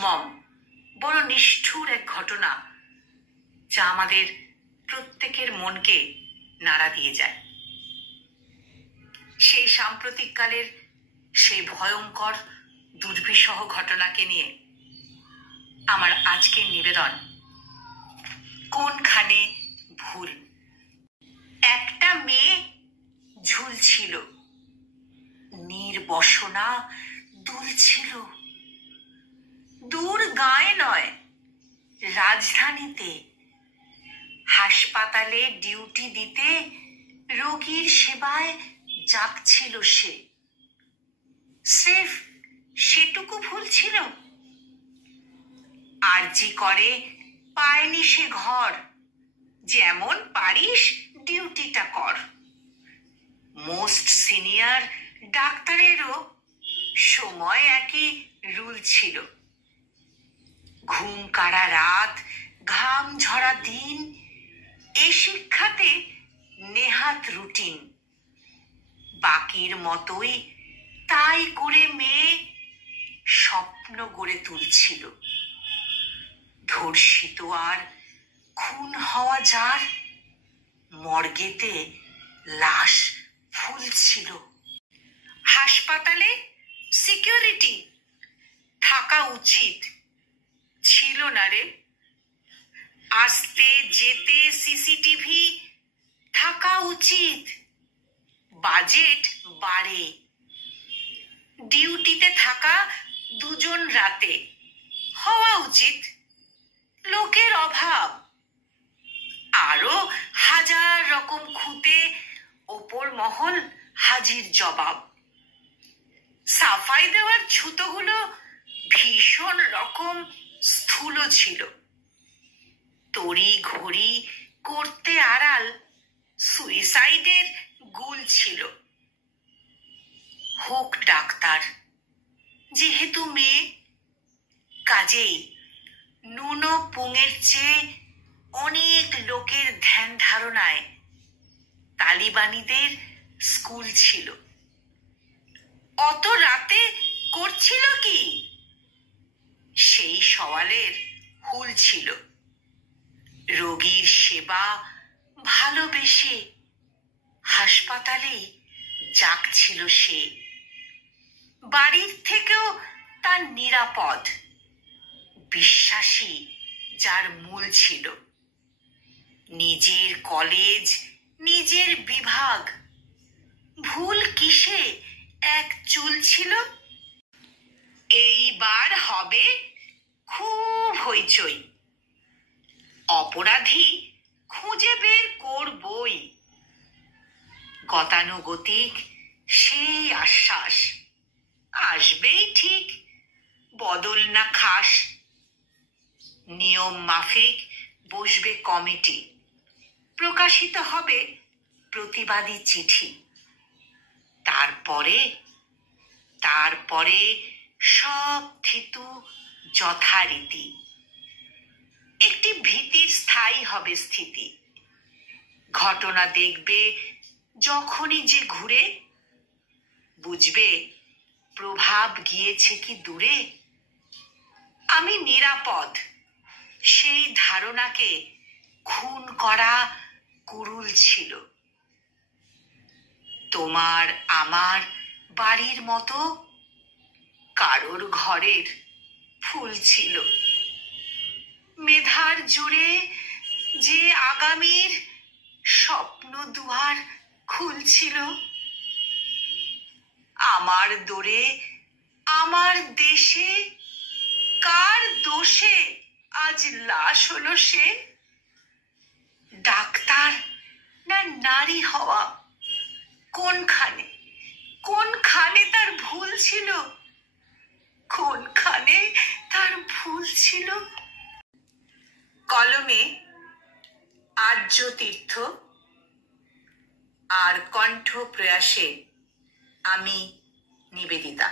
নির্মম, বড় নিষ্ঠুর এক ঘটনা, যা আমাদের প্রত্যেকের মনকে নাড়া দিয়ে যায়। সেই সাম্প্রতিককালের সেই ভয়ঙ্কর দুর্বিষহ ঘটনাকে নিয়ে আমার আজকের নিবেদন, কোনখানে ভুল। একটা মেয়ে ঝুলছিল, নির্বসনা দুলছিল। দূর গায়ে নয়, রাজধানীতে হাসপাতালে ডিউটি দিতে রোগীর সেবায় যাচ্ছিল সে। স্রেফ সেটুকু ভুল ছিল। আরজি করে পায়নি সে ঘর, যেমন পারিস ডিউটিটা কর। মোস্ট সিনিয়র ডাক্তারেরও সময় একই রুল ছিল। ঘুম কাড়া রাত, ঘাম ঝরা দিন, এ শিক্ষাতে নেহাত রুটিন। বাকির মতোই তাই করে মেয়ে স্বপ্ন গড়ে তুলছিল। ধর্ষিত আর খুন হওয়া যার, মর্গেতে লাশ ফুলছিল। হাসপাতালে সিকিউরিটি থাকা উচিত ছিল না রে। আসতে যেতে সিসিটিভি থাকা উচিত। বাজেট বাড়ে। ডিউটিতে থাকা দুজন রাতে হওয়া উচিত। লোকের অভাব। আরো হাজার রকম খুঁতে ওপর মহল হাজির জবাব। সাফাই দেওয়ার ছুতোগুলো ভীষণ রকম স্থূল ছিল। তড়ি ঘড়ি করতে আড়াল সুইসাইডের গুল ছিল। হোক ডাক্তার, যেহেতু মেয়ে, কাজেই নুনো পুঙের চেয়ে অনেক লোকের ধ্যান ধারণায় তালিবানিদের স্কুল ছিল। অত রাতে করছিল কি? সেই সওয়ালের হুল ছিল। রোগীর সেবা ভালোবেসে হাসপাতালেই জাগছিল সে। বাড়ির থেকেও তার নিরাপদ, বিশ্বাসী যার মূল ছিল। নিজের কলেজ, নিজের বিভাগ, ভুল কিসে এক চুল ছিল। এইবার হবে খুব হইচই, অপরাধী খুঁজে বের করবই। গতানুগতিক সেই আশ্বাস, আসবেই ঠিক, বদল না খাস। নিয়ম মাফিক বসবে কমিটি, প্রকাশিত হবে প্রতিবাদী চিঠি। তারপরে সব থিতু যথারীতি। একটি ভীতির স্থায়ী হবে স্থিতি। ঘটনা দেখবে যখনই যে ঘুরে, বুঝবে প্রভাব গিয়েছে কি দূরে। আমি নিরাপদ, সেই ধারণাকে খুন করা কুরুল ছিল। তোমার আমার বাড়ির মতো কারোর ঘরের ফুল ছিল। মেধার জোরে যে আগামীর স্বপ্ন দুয়ার খুলছিল। আমার দোরে আমার দেশে কার দোষে আজ লাশ হলো সে? ডাক্তার না নারী হওয়া, কোনখানে তার ভুল ছিল? কোনখানে তার ভুল ছিল? কলমে আর্য তীর্থ আর কণ্ঠ প্রয়াসে আমি নিবেদিতা।